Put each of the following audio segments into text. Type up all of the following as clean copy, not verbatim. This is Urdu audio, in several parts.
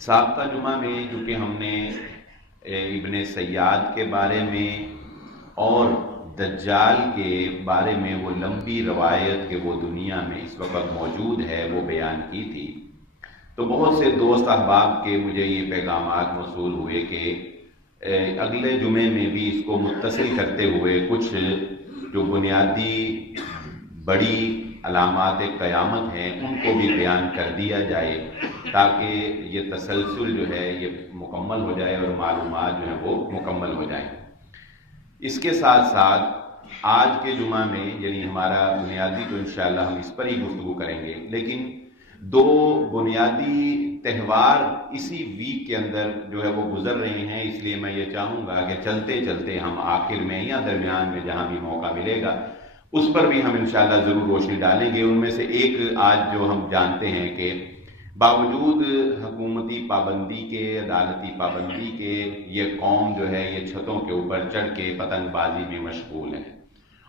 سابقہ جمعہ میں چونکہ ہم نے ابن سیاد کے بارے میں اور دجال کے بارے میں وہ لمبی روایت کہ وہ دنیا میں اس وقت موجود ہے وہ بیان کی تھی، تو بہت سے دوست احباب کے مجھے یہ پیغامات موصول ہوئے کہ اگلے جمعے میں بھی اس کو متصل کرتے ہوئے کچھ جو بنیادی بڑی علامات قیامت ہیں ان کو بھی بیان کر دیا جائے تاکہ یہ تسلسل جو ہے یہ مکمل ہو جائے اور معلومات جو ہیں وہ مکمل ہو جائیں۔ اس کے ساتھ ساتھ آج کے جمعہ میں یعنی ہمارا بنیادی تو انشاءاللہ ہم اس پر ہی گفتگو کریں گے، لیکن دو بنیادی تہوار اسی ویک کے اندر جو ہے وہ گزر رہے ہیں، اس لیے میں یہ چاہوں گا کہ چلتے چلتے ہم آخر میں یا درمیان میں جہاں بھی موقع ملے گا اس پر بھی ہم انشاءاللہ ضرور روشنی ڈالیں گے۔ ان میں سے ایک آج جو ہم جانتے ہیں کہ باوجود حکومتی پابندی کے، عدالتی پابندی کے، یہ قوم جو ہے یہ چھتوں کے اوپر چڑھ کے پتنگ بازی میں مشغول ہے،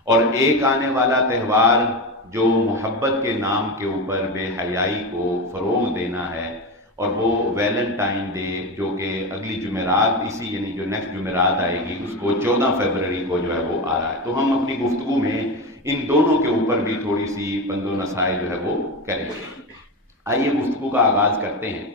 اور ایک آنے والا تہوار جو محبت کے نام کے اوپر بے حیائی کو فروغ دینا ہے، اور وہ ویلنٹائن ڈے جو کہ اگلی جمعرات اسی یعنی جو نیکسٹ جمعرات آئے گی اس کو 14 فروری کو جو ہے وہ آ رہا ہے، تو ہم اپنی گفتگو میں ان دونوں کے اوپر بھی تھوڑی سی بند و نصائح جو ہے وہ کریں گے۔ آئیے گفتگو کا آغاز کرتے ہیں۔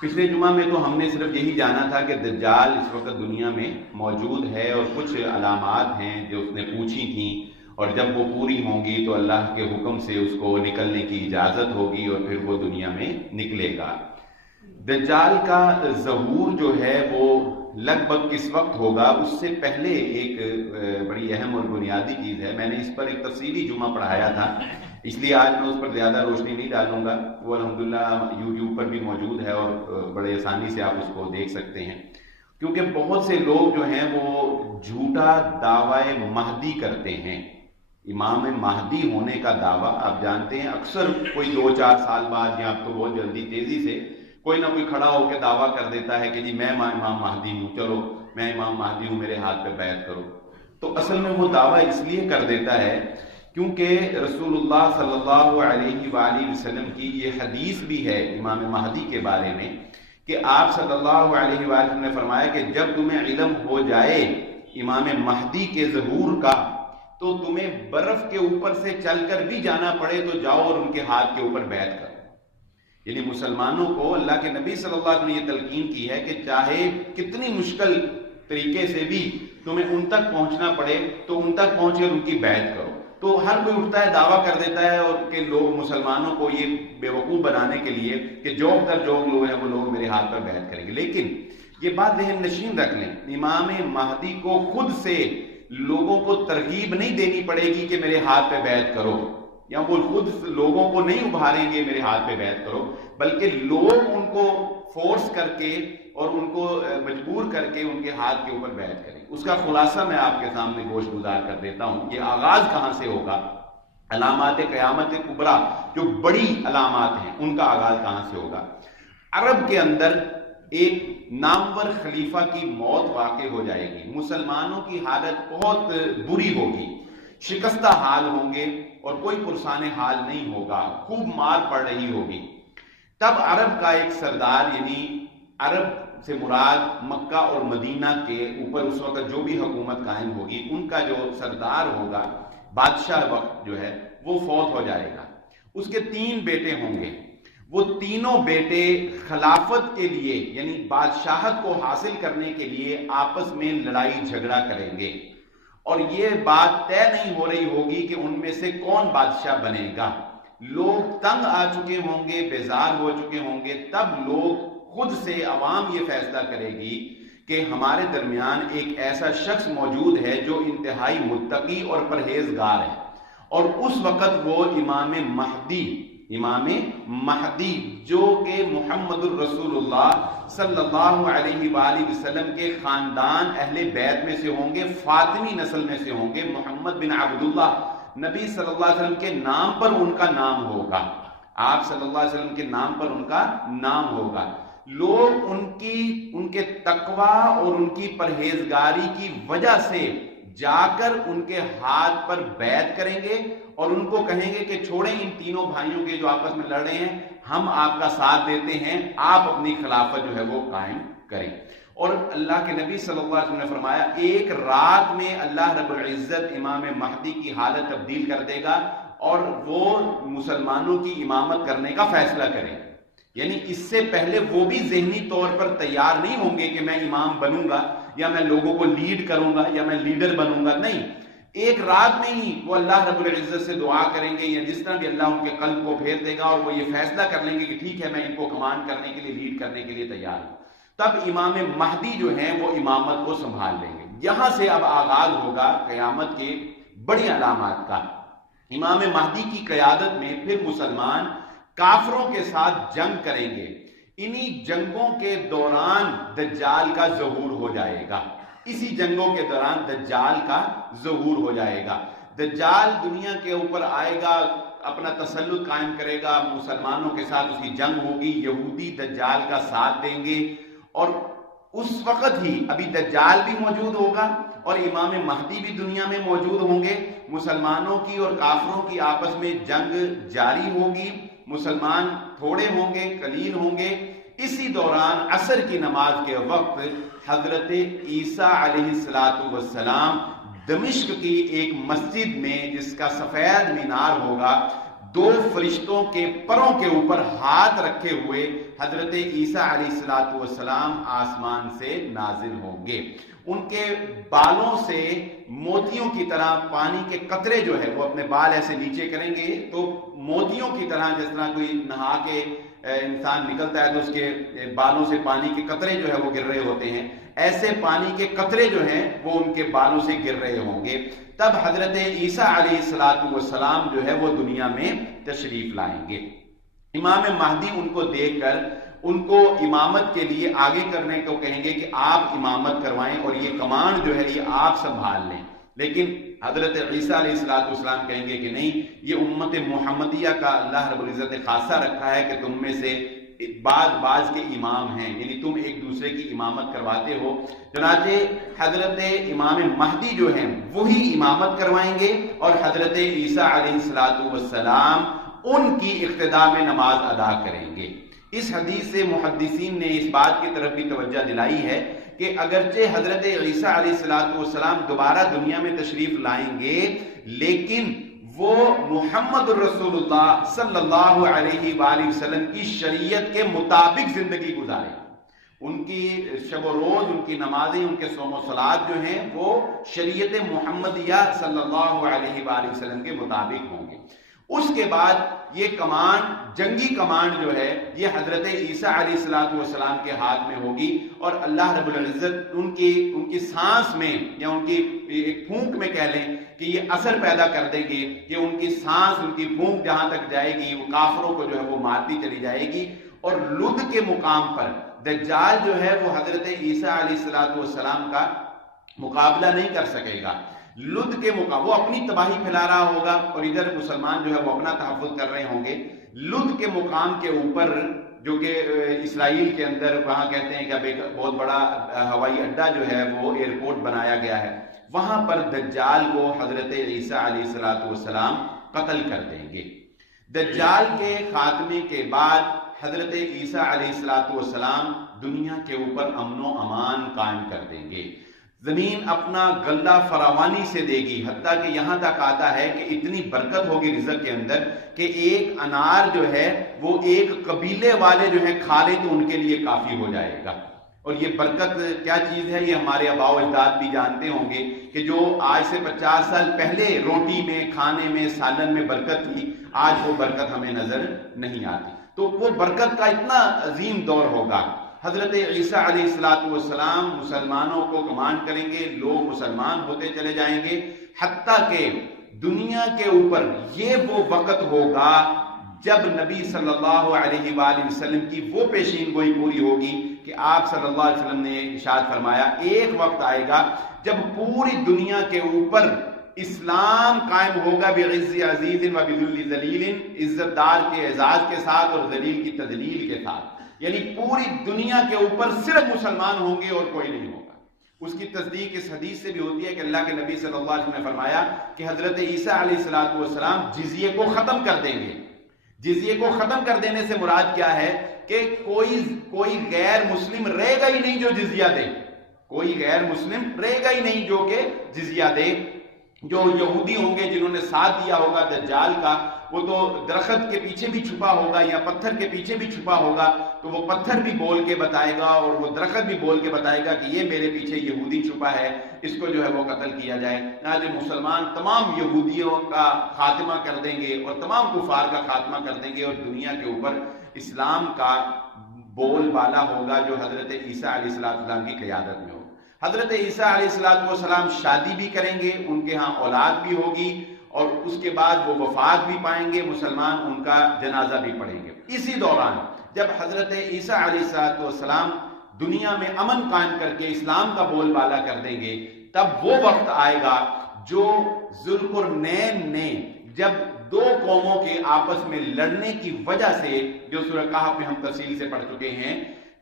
پچھلے جمعہ میں تو ہم نے صرف یہی جانا تھا کہ دجال اس وقت دنیا میں موجود ہے اور کچھ علامات ہیں جو اس نے پوچھی تھیں، اور جب وہ پوری ہوں گی تو اللہ کے حکم سے اس کو نکلنے کی اجازت ہوگی اور پھر وہ دنیا میں نکلے گا۔ دجال کا ظہور جو ہے وہ لگ بھگ کس وقت ہوگا اس سے پہلے ایک بڑی اہم اور بنیادی چیز ہے۔ میں نے اس پر ایک تفصیلی جمعہ پڑھایا تھا، اس لیے آج میں اس پر زیادہ روشنی نہیں ڈالوں گا، وہ الحمدللہ یوٹیوب پر بھی موجود ہے اور بڑے آسانی سے آپ اس کو دیکھ سکتے ہیں، کیونکہ بہت سے لوگ جو ہیں وہ جھوٹا دعوی مہدی کرتے ہیں۔ امام مہدی ہونے کا دعویٰ آپ جانتے ہیں اکثر کوئی 2-4 سال بعد یا اب تو بہت جلدی تیزی سے کوئی نہ کوئی کھڑا ہو کے دعویٰ کر دیتا ہے کہ جی میں امام مہدی ہوں، چلو میں امام مہدی ہوں، میرے ہاتھ پہ بیعت کرو۔ تو اصل میں وہ دعویٰ اس لیے کر دیتا ہے کیونکہ رسول اللہ صلی اللہ علیہ وآلہ وسلم کی یہ حدیث بھی ہے امام مہدی کے بارے میں کہ آپ صلی اللہ علیہ وآلہ وسلم نے فرمایا کہ جب تمہیں علم ہو جائے امام مہدی کے ظہور کا تو تمہیں برف کے اوپر سے چل کر بھی جانا پڑے تو جاؤ اور ان کے ہاتھ کے اوپر بیعت کرو۔ یعنی مسلمانوں کو اللہ کے نبی صلی اللہ علیہ وسلم نے یہ تلقین کی ہے کہ چاہے کتنی مشکل طریقے سے بھی تمہیں ان تک پہنچنا پڑے تو ان تک پہنچ کر ان کی بیعت کرو۔ تو ہر کوئی اٹھتا ہے دعویٰ کر دیتا ہے اور کہ لوگ مسلمانوں کو یہ بیوقوف بنانے کے لیے کہ جوگ در جوگ لوگ ہیں وہ لوگ میرے ہاتھ پر بیعت کریں گے، لیکن یہ بات ذہن نشین رکھ لیں، امام مہدی کو خود سے لوگوں کو ترغیب نہیں دینی پڑے گی کہ میرے ہاتھ پہ بیعت کرو، یا وہ خود لوگوں کو نہیں ابھاریں گے میرے ہاتھ پہ بیعت کرو، بلکہ لوگ ان کو فورس کر کے اور ان کو مجبور کر کے ان کے ہاتھ کے اوپر بیعت کریں۔ اس کا خلاصہ میں آپ کے سامنے گوش گزار کر دیتا ہوں۔ یہ آغاز کہاں سے ہوگا؟ علامات قیامت کبریٰ جو بڑی علامات ہیں ان کا آغاز کہاں سے ہوگا؟ عرب کے اندر ایک نامور خلیفہ کی موت واقع ہو جائے گی، مسلمانوں کی حالت بہت بری ہوگی، شکستہ حال ہوں گے اور کوئی پرسان حال نہیں ہوگا، خوب مار پڑ رہی ہوگی۔ تب عرب کا ایک سردار، یعنی عرب سے مراد مکہ اور مدینہ کے اوپر اس وقت جو بھی حکومت قائم ہوگی ان کا جو سردار ہوگا، بادشاہ وقت جو ہے وہ فوت ہو جائے گا۔ اس کے 3 بیٹے ہوں گے، وہ تینوں بیٹے خلافت کے لیے یعنی بادشاہت کو حاصل کرنے کے لیے آپس میں لڑائی جھگڑا کریں گے، اور یہ بات طے نہیں ہو رہی ہوگی کہ ان میں سے کون بادشاہ بنے گا۔ لوگ تنگ آ چکے ہوں گے، بیزار ہو چکے ہوں گے، تب لوگ خود سے عوام یہ فیصلہ کرے گی کہ ہمارے درمیان ایک ایسا شخص موجود ہے جو انتہائی متقی اور پرہیزگار ہے، اور اس وقت وہ امام مہدی جو کہ محمد الرسول اللہ صلی اللہ علیہ وآلہ وسلم کے خاندان اہل بیت میں سے ہوں گے، فاطمی نسل میں سے ہوں گے، محمد بن عبداللہ، نبی صلی اللہ علیہ وسلم کے نام پر ان کا نام ہوگا، آپ صلی اللہ علیہ وسلم کے نام پر ان کا نام ہوگا۔ لوگ ان کے تقوی اور ان کی پرہیزگاری کی وجہ سے جا کر ان کے ہاتھ پر بیعت کریں گے اور ان کو کہیں گے کہ چھوڑیں ان تینوں بھائیوں کے جو آپس میں لڑ رہے ہیں، ہم آپ کا ساتھ دیتے ہیں، آپ اپنی خلافت جو ہے وہ قائم کریں۔ اور اللہ کے نبی صلی اللہ علیہ وسلم نے فرمایا ایک رات میں اللہ رب العزت امام مہدی کی حالت تبدیل کر دے گا اور وہ مسلمانوں کی امامت کرنے کا فیصلہ کرے۔ یعنی اس سے پہلے وہ بھی ذہنی طور پر تیار نہیں ہوں گے کہ میں امام بنوں گا یا میں لوگوں کو لیڈ کروں گا یا میں لیڈر بنوں گا، نہیں، ایک رات میں ہی وہ اللہ رب العزت سے دعا کریں گے یا جس طرح بھی اللہ ان کے قلب کو پھیر دے گا اور وہ یہ فیصلہ کر لیں گے کہ ٹھیک ہے میں ان کو کمانڈ کرنے کے لیے، لیڈ کرنے کے لیے تیار ہوں، تب امام مہدی جو ہیں وہ امامت کو سنبھال لیں گے۔ یہاں سے اب آغاز ہوگا قیامت کے بڑی علامات کا۔ امام مہدی کی قیادت میں پھر مسلمان کافروں کے ساتھ جنگ کریں گے، انہی جنگوں کے دوران دجال کا ظہور ہو جائے گا، اسی جنگوں کے دوران دجال کا ظہور ہو جائے گا۔ دجال دنیا کے اوپر آئے گا، اپنا تسلط قائم کرے گا، مسلمانوں کے ساتھ اس کی جنگ ہوگی، یہودی دجال کا ساتھ دیں گے، اور اس وقت ہی ابھی دجال بھی موجود ہوگا اور امام مہدی بھی دنیا میں موجود ہوں گے، مسلمانوں کی اور کافروں کی آپس میں جنگ جاری ہوگی، مسلمان تھوڑے ہوں گے، قلیل ہوں گے۔ اسی دوران عصر کی نماز کے وقت حضرت عیسیٰ علیہ السلام دمشق کی ایک مسجد میں جس کا سفید مینار ہوگا، دو فرشتوں کے پروں کے اوپر ہاتھ رکھے ہوئے حضرت عیسیٰ علیہ السلام آسمان سے نازل ہوں گے۔ ان کے بالوں سے موتیوں کی طرح پانی کے قطرے جو ہے وہ اپنے بال ایسے نیچے کریں گے تو موتیوں کی طرح، جس طرح کوئی نہا کے انسان نکلتا ہے تو اس کے بالوں سے پانی کے قطرے جو ہے وہ گر رہے ہوتے ہیں، ایسے پانی کے قطرے جو ہیں وہ ان کے بالوں سے گر رہے ہوں گے۔ تب حضرت عیسیٰ علیہ السلام جو ہے وہ دنیا میں تشریف لائیں گے۔ امام مہدی ان کو دیکھ کر ان کو امامت کے لیے آگے کرنے کو کہیں گے کہ آپ امامت کروائیں اور یہ کمانڈ جو ہے یہ آپ سنبھال لیں، لیکن حضرت عیسیٰ علیہ السلام کہیں گے کہ نہیں، یہ امت محمدیہ کا اللہ رب العزت نے خاصہ رکھا ہے کہ تم میں سے بعض کے امام ہیں، یعنی تم ایک دوسرے کی امامت کرواتے ہو۔ چنانچہ حضرت امام مہدی جو ہیں وہی امامت کروائیں گے اور حضرت عیسیٰ علیہ السلام ان کی اقتداء میں نماز ادا کریں گے۔ اس حدیث سے محدثین نے اس بات کی طرف بھی توجہ دلائی ہے کہ اگرچہ حضرت عیسیٰ علیہ السلام دوبارہ دنیا میں تشریف لائیں گے لیکن وہ محمد الرسول اللہ صلی اللہ علیہ وآلہ وسلم کی شریعت کے مطابق زندگی گزاریں، ان کی شب و روز، ان کی نمازیں، ان کے صوم و صلات جو ہیں وہ شریعت محمدیہ صلی اللہ علیہ وآلہ وسلم کے مطابق ہوں گے۔ اس کے بعد یہ کمانڈ، جنگی کمانڈ جو ہے یہ حضرت عیسیٰ علیہ السلام کے ہاتھ میں ہوگی اور اللہ رب العزت ان کی سانس میں یا ان کی ایک پھونک میں کہہ لیں کہ یہ اثر پیدا کر دیں گے کہ ان کی سانس، ان کی پھونک جہاں تک جائے گی وہ کافروں کو جو ہے وہ مارتی چلی جائے گی، اور لد کے مقام پر دجال جو ہے وہ حضرت عیسیٰ علیہ السلام کا مقابلہ نہیں کر سکے گا۔ لد کے مقام وہ اپنی تباہی پھیلا رہا ہوگا اور ادھر مسلمان جو ہے وہ اپنا تحفظ کر رہے ہوں گے۔ لد کے مقام کے اوپر جو کہ اسرائیل کے اندر وہاں کہتے ہیں کہ بہت بڑا ہوائی اڈا جو ہے وہ ایئرپورٹ بنایا گیا ہے، وہاں پر دجال کو حضرت عیسیٰ علیہ السلام قتل کر دیں گے۔ دجال کے خاتمے کے بعد حضرت عیسیٰ علیہ السلام دنیا کے اوپر امن و امان قائم کر دیں گے، زمین اپنا غلہ فراوانی سے دے گی، حتیٰ کہ یہاں تک آتا ہے کہ اتنی برکت ہوگی رزق کے اندر کہ ایک انار جو ہے وہ ایک قبیلے والے جو ہیں کھا لیں تو ان کے لیے کافی ہو جائے گا۔ اور یہ برکت کیا چیز ہے یہ ہمارے آباء و اجداد بھی جانتے ہوں گے کہ جو آج سے 50 سال پہلے روٹی میں، کھانے میں، سالن میں برکت تھی، آج وہ برکت ہمیں نظر نہیں آتی۔ تو وہ برکت کا اتنا عظیم دور ہوگا۔ حضرت عیسیٰ علیہ السلام مسلمانوں کو کمانڈ کریں گے، لوگ مسلمان ہوتے چلے جائیں گے، حتیٰ کہ دنیا کے اوپر یہ وہ وقت ہوگا جب نبی صلی اللہ علیہ وآلہ وسلم کی وہ پیشین گوئی پوری ہوگی کہ آپ صلی اللہ علیہ وسلم نے ارشاد فرمایا ایک وقت آئے گا جب پوری دنیا کے اوپر اسلام قائم ہوگا بعز عزیز و بذل ذلیل، عزت دار کے اعزاز کے ساتھ اور ذلیل کی تذلیل کے ساتھ، یعنی پوری دنیا کے اوپر صرف مسلمان ہوں گے اور کوئی نہیں ہوگا۔ اس کی تصدیق اس حدیث سے بھی ہوتی ہے کہ اللہ کے نبی صلی اللہ علیہ وسلم نے فرمایا کہ حضرت عیسیٰ علیہ السلام جزیے کو ختم کر دیں گے۔ جزیے کو ختم کر دینے سے مراد کیا ہے کہ کوئی غیر مسلم رہے گا ہی نہیں جو جزیہ دے، کوئی غیر مسلم رہے گا ہی نہیں جو کہ جزیہ دے۔ جو یہودی ہوں گے جنہوں نے ساتھ دیا ہوگا دجال کا، وہ تو درخت کے پیچھے بھی چھپا ہوگا یا پتھر کے پیچھے بھی چھپا ہوگا، تو وہ پتھر بھی بول کے بتائے گا اور وہ درخت بھی بول کے بتائے گا کہ یہ میرے پیچھے یہودی چھپا ہے، اس کو جو ہے وہ قتل کیا جائے۔ مسلمان تمام یہودیوں کا خاتمہ کر دیں گے اور تمام کفار کا خاتمہ کر دیں گے، اور دنیا کے اوپر اسلام کا بول بالا ہوگا جو حضرت عیسیٰ علیہ السلام کی قیادت میں ہوگا۔ حضرت عیسیٰ علیہ السلام شادی بھی کریں گے، ان کے ہاں اولاد بھی ہوگی، اور اس کے بعد وہ وفات بھی پائیں گے، مسلمان ان کا جنازہ بھی پڑھیں گے۔ اسی دوران جب حضرت عیسیٰ علیہ السلام دنیا میں امن قائم کر کے اسلام کا بول بالا کر دیں گے، تب وہ وقت آئے گا جو ذوالقرنین نے جب دو قوموں کے آپس میں لڑنے کی وجہ سے، جو سورہ کہف میں ہم تفصیل سے پڑھ چکے ہیں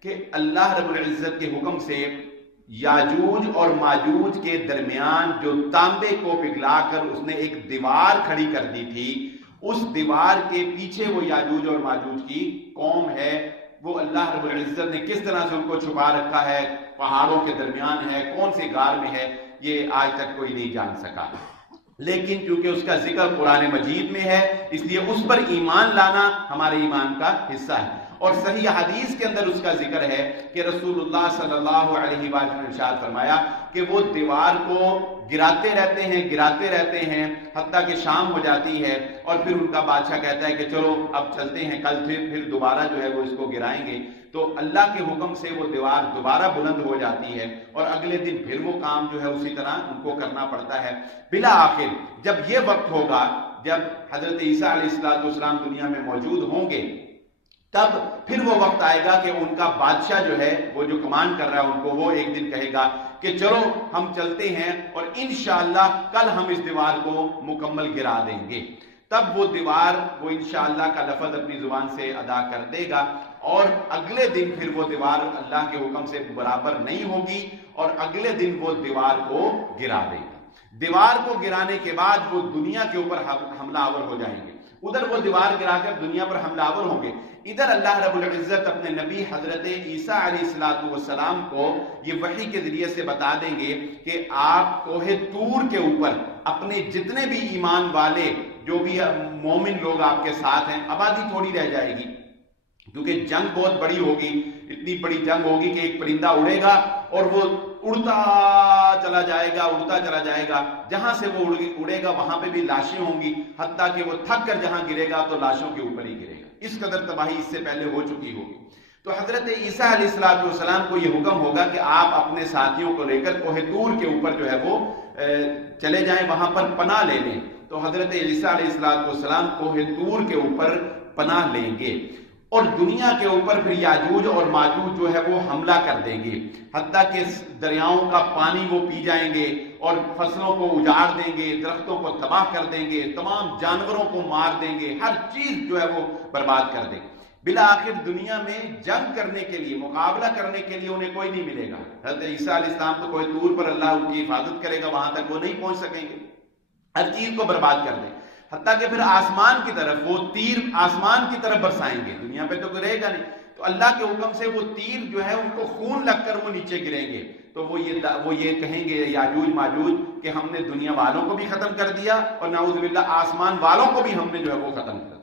کہ اللہ رب العزت کے حکم سے یاجوج اور ماجوج کے درمیان جو تانبے کو پگھلا کر اس نے ایک دیوار کھڑی کر دی تھی، اس دیوار کے پیچھے وہ یاجوج اور ماجوج کی قوم ہے، وہ اللہ رب العزت نے کس طرح سے ان کو چھپا رکھا ہے، پہاڑوں کے درمیان ہے، کون سے غار میں ہے، یہ آج تک کوئی نہیں جان سکا۔ لیکن چونکہ اس کا ذکر قرآن مجید میں ہے، اس لیے اس پر ایمان لانا ہمارے ایمان کا حصہ ہے، اور صحیح حدیث کے اندر اس کا ذکر ہے کہ رسول اللہ صلی اللہ علیہ وآلہ نے ارشاد فرمایا کہ وہ دیوار کو گراتے رہتے ہیں حتیٰ کہ شام ہو جاتی ہے، اور پھر ان کا بادشاہ کہتا ہے کہ چلو اب چلتے ہیں، کل پھر دوبارہ جو ہے وہ اس کو گرائیں گے، تو اللہ کے حکم سے وہ دیوار دوبارہ بلند ہو جاتی ہے، اور اگلے دن پھر وہ کام جو ہے اسی طرح ان کو کرنا پڑتا ہے۔ بالآخر جب یہ وقت ہوگا، جب حضرت عیسیٰ علیہ السلام دنیا میں موجود ہوں گے، تب پھر وہ وقت آئے گا کہ ان کا بادشاہ جو ہے، وہ جو کمان کر رہا ہے ان کو، وہ ایک دن کہے گا کہ چلو ہم چلتے ہیں اور انشاءاللہ کل ہم اس دیوار کو مکمل گرا دیں گے۔ تب وہ دیوار، وہ انشاءاللہ کا لفظ اپنی زبان سے ادا کر دے گا، اور اگلے دن پھر وہ دیوار اللہ کے حکم سے برابر نہیں ہوگی، اور اگلے دن وہ دیوار کو گرا دے گا۔ دیوار کو گرانے کے بعد وہ دنیا کے اوپر حملہ آور ہو جائیں گے، ادھر وہ دیوار گرا کر دنیا پر حملہ آور ہوں گے، ادھر اللہ رب العزت اپنے نبی حضرت عیسیٰ علیہ السلام کو یہ وحی کے ذریعے سے بتا دیں گے کہ آپ کوہ طور کے اوپر اپنے جتنے بھی ایمان والے، جو بھی مومن لوگ آپ کے ساتھ ہیں، آبادی تھوڑی رہ جائے گی، کیونکہ جنگ بہت بڑی ہوگی، اتنی بڑی جنگ ہوگی کہ ایک پرندہ اڑے گا اور وہ اڑتا چلا جائے گا، جہاں سے وہ اڑے گا وہاں پہ بھی لاشیں ہوں گی، حتیٰ کہ وہ تھک کر جہاں گرے گا تو لاشوں کے اوپر ہی گرے گا، اس قدر تباہی اس سے پہلے ہو چکی ہوگی۔ تو حضرت عیسیٰ علیہ السلام کو یہ حکم ہوگا کہ آپ اپنے ساتھیوں کو لے کر کوہ طور کے اوپر جو ہے وہ چلے جائیں، وہاں پر پناہ لے لیں۔ تو حضرت عیسیٰ علیہ السلام کوہ طور کے اوپر پناہ لیں گے، اور دنیا کے اوپر پھر یاجوج اور ماجوج جو ہے وہ حملہ کر دیں گے، حتیٰ کہ دریاؤں کا پانی وہ پی جائیں گے اور فصلوں کو اجاڑ دیں گے، درختوں کو تباہ کر دیں گے، تمام جانوروں کو مار دیں گے، ہر چیز جو ہے وہ برباد کر دیں گے۔ بالآخر دنیا میں جنگ کرنے کے لیے، مقابلہ کرنے کے لیے انہیں کوئی نہیں ملے گا۔ حضرت عیسیٰ علیہ السلام تو کوئی طور پر اللہ ان کی حفاظت کرے گا، وہاں تک وہ نہیں پہنچ سکیں گے، ہر چیز کو برباد کر دیں، حتیٰ کہ پھر آسمان کی طرف وہ تیر آسمان کی طرف برسائیں گے، دنیا پہ تو گرے گا نہیں، تو اللہ کے حکم سے وہ تیر جو ہے ان کو خون لگ کر وہ نیچے گریں گے، تو وہ یہ کہیں گے یاجوج ماجوج کہ ہم نے دنیا والوں کو بھی ختم کر دیا، اور نعوذ باللہ آسمان والوں کو بھی ہم نے جو ہے وہ ختم کر دیا۔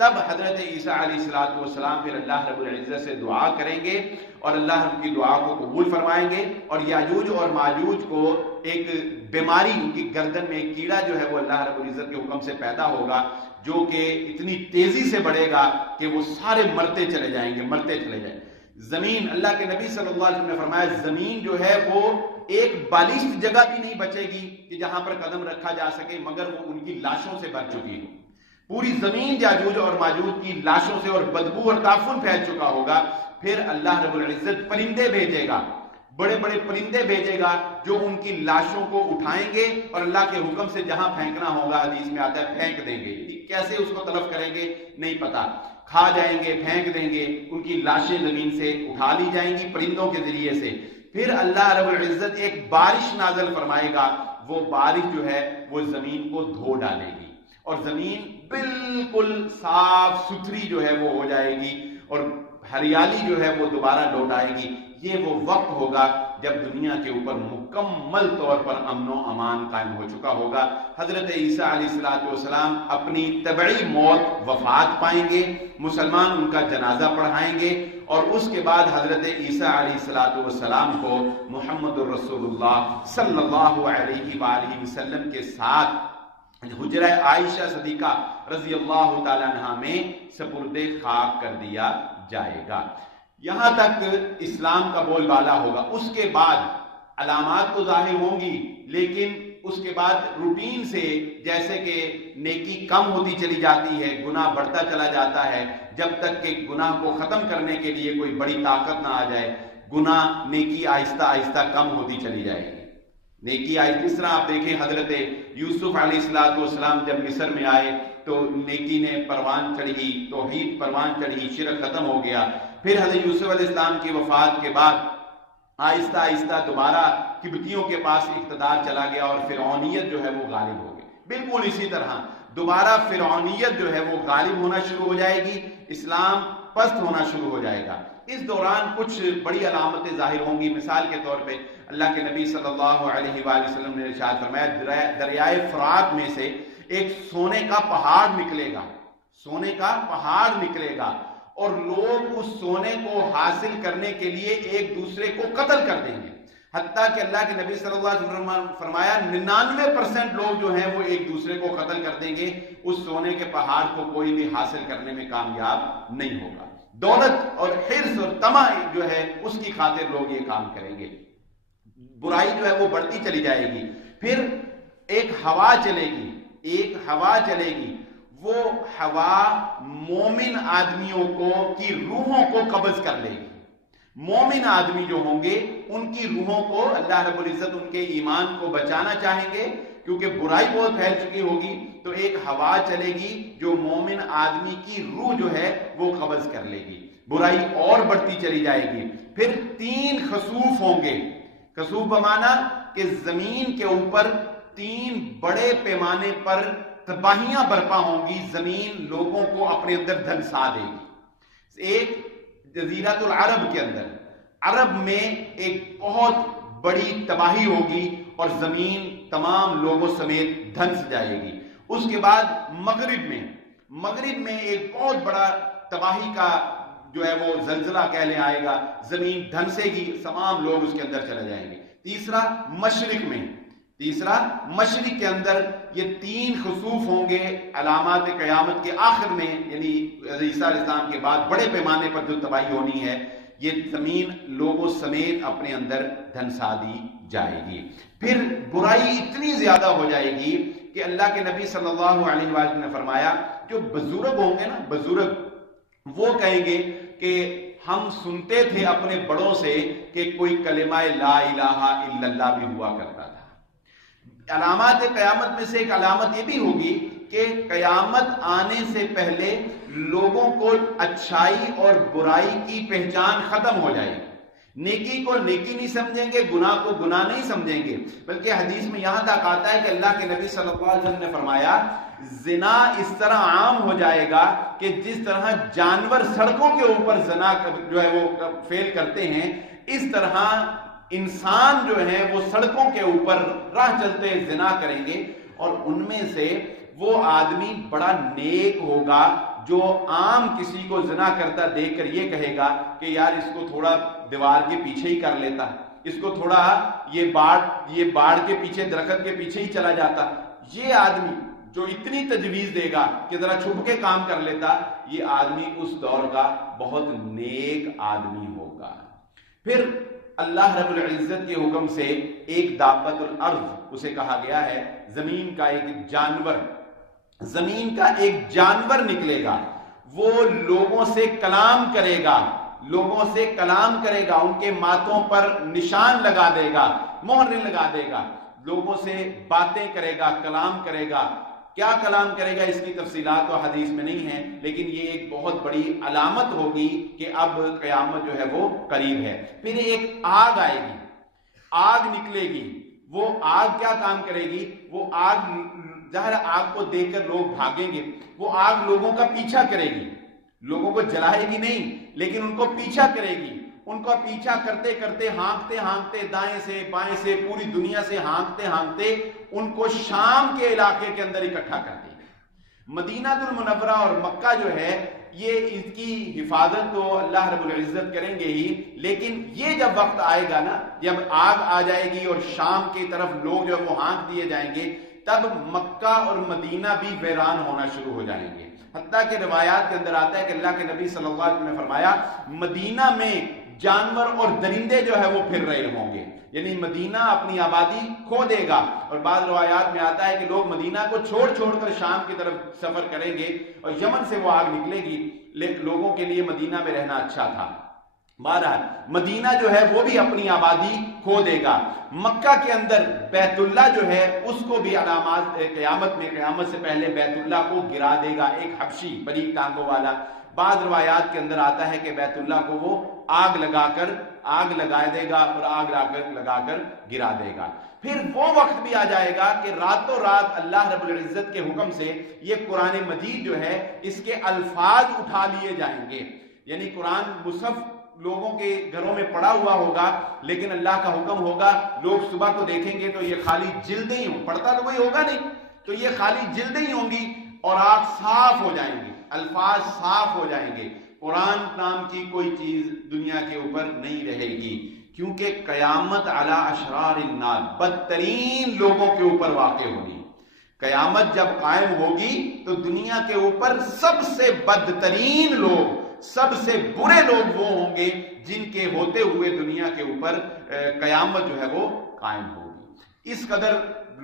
تب حضرت عیسیٰ علیہ السلام پھر اللہ رب العزت سے دعا کریں گے، اور اللہ ان کی دعا کو قبول فرمائیں گے، اور یاجوج اور ماجوج کو ایک بیماری، ان کی گردن میں ایک کیڑا جو ہے وہ اللہ رب العزت کے حکم سے پیدا ہوگا، جو کہ اتنی تیزی سے بڑھے گا کہ وہ سارے مرتے چلے جائیں گے۔ زمین، اللہ کے نبی صلی اللہ علیہ وسلم نے فرمایا زمین جو ہے وہ ایک بالشت جگہ بھی نہیں بچے گی کہ جہاں پر قدم رکھا جا سکے، مگر وہ ان کی لاشوں سے بھر چکی ہے، پوری زمین یاجوج اور ماجوج کی لاشوں سے اور بدبو اور تعفن پھیل چکا ہوگا۔ پھر اللہ رب العزت پرندے بھیجے گا، بڑے بڑے پرندے بھیجے گا جو ان کی لاشوں کو اٹھائیں گے اور اللہ کے حکم سے جہاں پھینکنا ہوگا، حدیث میں آتا ہے پھینک دیں گے، کیسے اس کو تلف کریں گے نہیں پتا، کھا جائیں گے، پھینک دیں گے، ان کی لاشیں زمین سے اٹھا لی جائیں گی پرندوں کے ذریعے سے۔ پھر اللہ رب العزت ایک بارش نازل فرمائے گا، وہ بارش جو ہے وہ زمین کو دھو ڈالے گی، اور زمین بالکل صاف ستھری جو ہے وہ ہو جائے گی اور ہریالی جو ہے وہ دوبارہ لوٹ آئے گی. یہ وہ وقت ہوگا جب دنیا کے اوپر مکمل طور پر امن و امان قائم ہو چکا ہوگا. حضرت عیسیٰ علیہ السلام اپنی طبعی موت وفات پائیں گے, مسلمان ان کا جنازہ پڑھائیں گے, اور اس کے بعد حضرت عیسیٰ علیہ السلام کو محمد الرسول اللہ صلی اللہ علیہ وآلہ وسلم کے ساتھ حجرہ عائشہ صدیقہ رضی اللہ تعالی عنہا میں سپرد خاک کر دیا جائے گا. یہاں تک اسلام کا بول بالا ہوگا. اس کے بعد علامات تو ظاہر ہوں گی, لیکن اس کے بعد روٹین سے جیسے کہ نیکی کم ہوتی چلی جاتی ہے, گناہ بڑھتا چلا جاتا ہے, جب تک کہ گناہ کو ختم کرنے کے لیے کوئی بڑی طاقت نہ آ جائے, گناہ نیکی آہستہ آہستہ کم ہوتی چلی جائے گی. نیکی آئی جس طرح آپ دیکھیں حضرت یوسف علیہ السلام جب مصر میں آئے تو نیکی نے پروان چڑھی, توحید پروان چڑھی, شرک ختم ہو گیا. پھر حضرت یوسف علیہ السلام کی وفات کے بعد آہستہ آہستہ دوبارہ قبطیوں کے پاس اقتدار چلا گیا اور فرعونیت جو ہے وہ غالب ہو گئی. بالکل اسی طرح دوبارہ فرعونیت جو ہے وہ غالب ہونا شروع ہو جائے گی, اسلام پست ہونا شروع ہو جائے گا. اس دوران کچھ بڑی علامتیں ظاہر ہوں گی. مثال کے طور پہ اللہ کے نبی صلی اللہ علیہ وآلہ وسلم نے ارشاد فرمایا دریائے فرات میں سے ایک سونے کا پہاڑ نکلے گا, سونے کا پہاڑ نکلے گا, اور لوگ اس سونے کو حاصل کرنے کے لیے ایک دوسرے کو قتل کر دیں گے. حتیٰ کہ اللہ کے نبی صلی اللہ علیہ وسلم نے فرمایا 99% لوگ جو ہیں وہ ایک دوسرے کو قتل کر دیں گے, اس سونے کے پہاڑ کو کوئی بھی حاصل کرنے میں کامیاب نہیں ہوگا. دولت اور حرص اور طمع جو ہے اس کی خاطر لوگ یہ کام کریں گے. برائی جو ہے وہ بڑھتی چلی جائے گی. پھر ایک ہوا چلے گی, ایک ہوا چلے گی, وہ ہوا مومن آدمیوں کو کی روحوں کو قبض کر لے گی. مومن آدمی جو ہوں گے ان کی روحوں کو اللہ رب العزت ان کے ایمان کو بچانا چاہیں گے, کیونکہ برائی بہت پھیل چکی ہوگی. تو ایک ہوا چلے گی جو مومن آدمی کی روح جو ہے وہ قبض کر لے گی, برائی اور بڑھتی چلی جائے گی. پھر 3 خسوف ہوں گے. خسوف بمانا کہ زمین کے اوپر 3 بڑے پیمانے پر تباہیاں برپا ہوں گی, زمین لوگوں کو اپنے اندر دھنسا دے گی. ایک جزیرۃ العرب کے اندر, عرب میں ایک بہت بڑی تباہی ہوگی اور زمین تمام لوگوں سمیت دھنس جائے گی. اس کے بعد مغرب میں ایک بہت بڑا تباہی کا جو ہے وہ زلزلہ کہہ لیں آئے گا, زمین دھنسے گی, تمام لوگ اس کے اندر چلے جائیں گے. تیسرا مشرق کے اندر یہ 3 خسوف ہوں گے علامات قیامت کے آخر میں, یعنی عیسیٰ علیہ السلام کے بعد بڑے پیمانے پر جو تباہی ہونی ہے, یہ زمین لوگوں سمیت اپنے اندر دھنسا دی جائے گی. پھر برائی اتنی زیادہ ہو جائے گی کہ اللہ کے نبی صلی اللہ علیہ وسلم نے فرمایا جو بزرگ ہوں گے نا, بزرگ, وہ کہیں گے کہ ہم سنتے تھے اپنے بڑوں سے کہ کوئی کلمہ لا الہ الا اللہ بھی ہوا کرتا تھا. علامات قیامت میں سے ایک علامت یہ بھی ہوگی کہ قیامت آنے سے پہلے لوگوں کو اچھائی اور برائی کی پہچان ختم ہو جائے گی. نیکی کو نیکی نہیں سمجھیں گے, گناہ کو گناہ نہیں سمجھیں گے, بلکہ حدیث میں یہاں تک آتا ہے کہ اللہ کے نبی صلی اللہ علیہ وسلم نے فرمایا زنا اس طرح عام ہو جائے گا کہ جس طرح جانور سڑکوں کے اوپر زنا جو ہے وہ فعل کرتے ہیں, اس طرح انسان جو ہے وہ سڑکوں کے اوپر راہ چلتے زنا کریں گے. اور ان میں سے وہ آدمی بڑا نیک ہوگا جو عام کسی کو زنا کرتا دیکھ کر یہ کہے گا کہ یار اس کو تھوڑا دیوار کے پیچھے ہی کر لیتا, اس کو تھوڑا یہ باڑ کے پیچھے, درخت کے پیچھے ہی چلا جاتا. یہ آدمی جو اتنی تجویز دے گا کہ ذرا چھپ کے کام کر لیتا, یہ آدمی اس دور کا بہت نیک آدمی ہوگا. پھر اللہ رب العزت کے حکم سے ایک دابۃ الارض اسے کہا گیا ہے, زمین کا ایک جانور نکلے گا, وہ لوگوں سے کلام کرے گا, ان کے ماتھوں پر نشان لگا دے گا, مہر لگا دے گا, لوگوں سے باتیں کرے گا, کلام کرے گا. کیا کلام کرے گا اس کی تفصیلات و حدیث میں نہیں ہیں, لیکن یہ ایک بہت بڑی علامت ہوگی کہ اب قیامت جو ہے وہ قریب ہے. پھر ایک آگ آئے گی, آگ نکلے گی. وہ آگ کیا کام کرے گی, وہ آگ ظاہر آگ کو دیکھ کر لوگ بھاگیں گے، وہ آگ لوگوں کا پیچھا کرے گی، لوگوں کو جلائے گی نہیں لیکن ان کو پیچھا کرے گی، ان کا پیچھا کرتے کرتے ہانکتے ہانکتے دائیں سے بائیں سے پوری دنیا سے ہانکتے ہانکتے ان کو شام کے علاقے کے اندر اکٹھا کر دے گی۔ مدینہ المنورہ اور مکہ جو ہے یہ اس کی حفاظت تو اللہ رب العزت کریں گے ہی، لیکن یہ جب وقت آئے گا نا، جب آگ آ جائے گی اور شام کی طرف لوگ جو وہ ہانک دیے جائیں گے، تب مکہ اور مدینہ بھی ویران ہونا شروع ہو جائیں گے۔ حتیٰ کہ روایات کے اندر آتا ہے کہ اللہ کے نبی صلی اللہ علیہ وسلم نے فرمایا مدینہ میں جانور اور درندے جو ہے وہ پھر رہے ہوں گے، یعنی مدینہ اپنی آبادی کھو دے گا۔ اور بعض روایات میں آتا ہے کہ لوگ مدینہ کو چھوڑ چھوڑ کر شام کی طرف سفر کریں گے اور یمن سے وہ آگ نکلے گی، لیکن لوگوں کے لیے مدینہ میں رہنا اچھا تھا۔ بہرحال مدینہ جو ہے وہ بھی اپنی آبادی کھو دے گا۔ مکہ کے اندر بیت اللہ جو ہے اس کو بھی علامات قیامت سے پہلے بیت اللہ کو گرا دے گا ایک حبشی بڑی ٹانگوں والا۔ بعض روایات کے اندر آتا ہے کہ بیت اللہ کو وہ آگ لگا دے گا اور آگ لگا کر گرا دے گا۔ پھر وہ وقت بھی آ جائے گا کہ راتوں رات اللہ رب العزت کے حکم سے یہ قرآن مجید جو ہے اس کے الفاظ اٹھا لیے جائیں گے، یعنی قرآن مصحف لوگوں کے گھروں میں پڑا ہوا ہوگا، لیکن اللہ کا حکم ہوگا لوگ صبح کو دیکھیں گے تو یہ خالی جلدیں ہی ہوں، پڑھتا تو کوئی ہوگا نہیں، تو یہ خالی جلدیں ہی ہوں گی اور آگ صاف ہو جائیں گی، الفاظ صاف ہو جائیں گے، قرآن نام کی کوئی چیز دنیا کے اوپر نہیں رہے گی، کیونکہ قیامت علی اشرار الناس، بدترین لوگوں کے اوپر واقع ہوگی۔ قیامت جب قائم ہوگی تو دنیا کے اوپر سب سے بدترین لوگ، سب سے برے لوگ وہ ہوں گے جن کے ہوتے ہوئے دنیا کے اوپر قیامت جو ہے وہ قائم ہوگی۔ اس قدر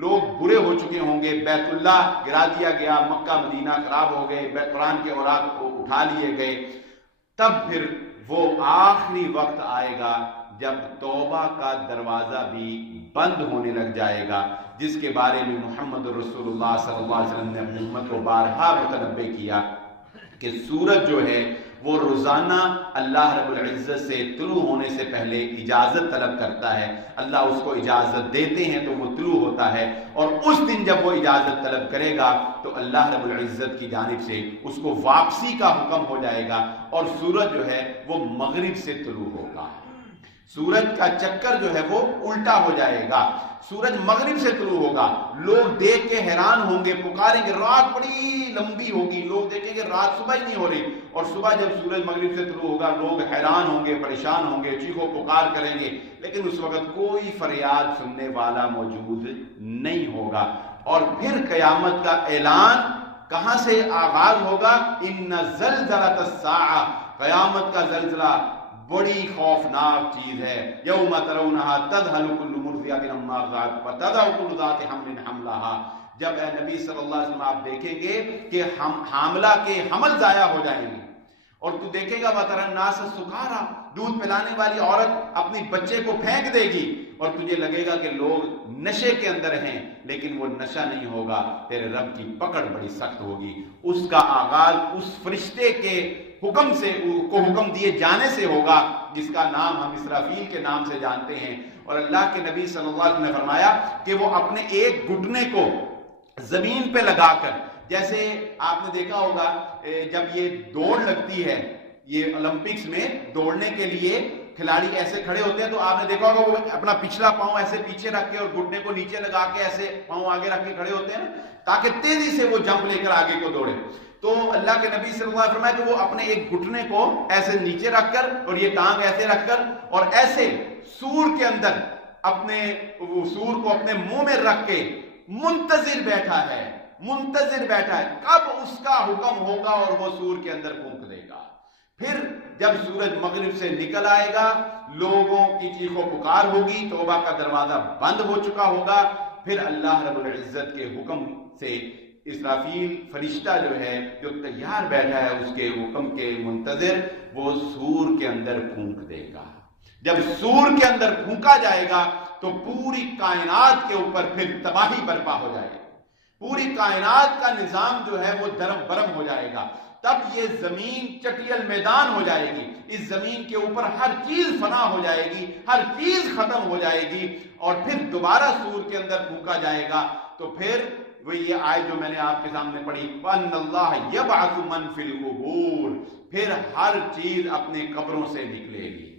لوگ برے ہو چکے ہوں گے، بیت اللہ گرا دیا گیا، مکہ مدینہ خراب ہو گئے، قرآن کے اوراق کو اٹھا لیے گئے، تب پھر وہ آخری وقت آئے گا جب توبہ کا دروازہ بھی بند ہونے لگ جائے گا، جس کے بارے میں محمد رسول اللہ صلی اللہ علیہ وسلم نے اپنی امت کو بارہا متنبہ کیا کہ سورج جو ہے وہ روزانہ اللہ رب العزت سے طلوع ہونے سے پہلے اجازت طلب کرتا ہے، اللہ اس کو اجازت دیتے ہیں تو وہ طلوع ہوتا ہے، اور اس دن جب وہ اجازت طلب کرے گا تو اللہ رب العزت کی جانب سے اس کو واپسی کا حکم ہو جائے گا، اور سورج جو ہے وہ مغرب سے طلوع ہوگا۔ سورج کا چکر جو ہے وہ الٹا ہو جائے گا، سورج مغرب سے طلوع ہوگا، لوگ دیکھ کے حیران ہوں گے، پکاریں گے، رات بڑی لمبی ہوگی، لوگ دیکھیں گے رات صبح ہی نہیں ہو رہی، اور صبح جب سورج مغرب سے طلوع ہوگا لوگ حیران ہوں گے، پریشان ہوں گے، چیخو پکار کریں گے، لیکن اس وقت کوئی فریاد سننے والا موجود نہیں ہوگا۔ اور پھر قیامت کا اعلان کہاں سے آغاز ہوگا؟ ان زلزلۃ الساعہ، قیامت کا زلزلہ بڑی خوفناک چیز ہے، یوم ترونھا تذہل کل مرضعۃ عما ارضعت وتضع کل ذات حمل حملها، جب اے نبی صلی اللہ علیہ وسلم آپ دیکھیں گے کہ حاملہ کے حمل ضائع ہو جائیں گے، اور تو دیکھے گا وتری الناس سکارا، دودھ پلانے والی عورت اپنی بچے کو پھینک دے گی، اور تجھے لگے گا کہ لوگ نشے کے اندر ہیں، لیکن وہ نشہ نہیں ہوگا، تیرے رب کی پکڑ بڑی سخت ہوگی۔ اس کا آغاز اس فرشتے کے حکم سے کو حکم دیے جانے سے ہوگا جس کا نام ہم اسرافیل کے نام سے جانتے ہیں، اور اللہ کے نبی صلی اللہ علیہ وسلم نے فرمایا کہ وہ اپنے ایک گھٹنے کو زمین پہ لگا کر، جیسے آپ نے دیکھا ہوگا جب یہ دوڑ لگتی ہے، یہ اولمپکس میں دوڑنے کے لیے کھلاڑی ایسے کھڑے ہوتے ہیں، تو آپ نے دیکھا ہوگا وہ اپنا پچھلا پاؤں ایسے پیچھے رکھ کے اور گھٹنے کو نیچے لگا کے ایسے پاؤں آگے رکھ کے کھڑے ہوتے ہیں تاکہ تیزی سے وہ جمپ لے کر آگے کو دوڑے۔ تو اللہ کے نبی صلی اللہ علیہ وسلم نے فرمایا کہ وہ اپنے ایک گھٹنے کو ایسے نیچے رکھ کر اور یہ ٹانگ ایسے رکھ کر اور ایسے سور کے اندر اپنے وہ سور کو اپنے منہ میں رکھ کے منتظر بیٹھا ہے کب اس کا حکم ہوگا اور وہ سور کے اندر پھونک دے گا۔ پھر جب سورج مغرب سے نکل آئے گا، لوگوں کی چیخ و پکار ہوگی، توبہ کا دروازہ بند ہو چکا ہوگا، پھر اللہ رب العزت کے حکم سے اسرافیل فرشتہ جو ہے جو تیار بیٹھا ہے اس کے حکم کے منتظر، وہ سور کے اندر پھونک دے گا۔ جب سور کے اندر پھونکا جائے گا تو پوری کائنات کے اوپر پھر تباہی برپا ہو جائے گی، پوری کائنات کا نظام جو ہے وہ درم برم ہو جائے گا، تب یہ زمین چٹیل میدان ہو جائے گی، اس زمین کے اوپر ہر چیز فنا ہو جائے گی، ہر چیز ختم ہو جائے گی، اور پھر دوبارہ سور کے اندر پھونکا جائے گا تو پھر وہ یہ آیت جو میں نے آپ کے سامنے پڑھی، وَأَنَّ اللَّهَ يَبْعَثُ مَن فِي الْقُبُورِ، پھر ہر چیز اپنے قبروں سے نکلے گی،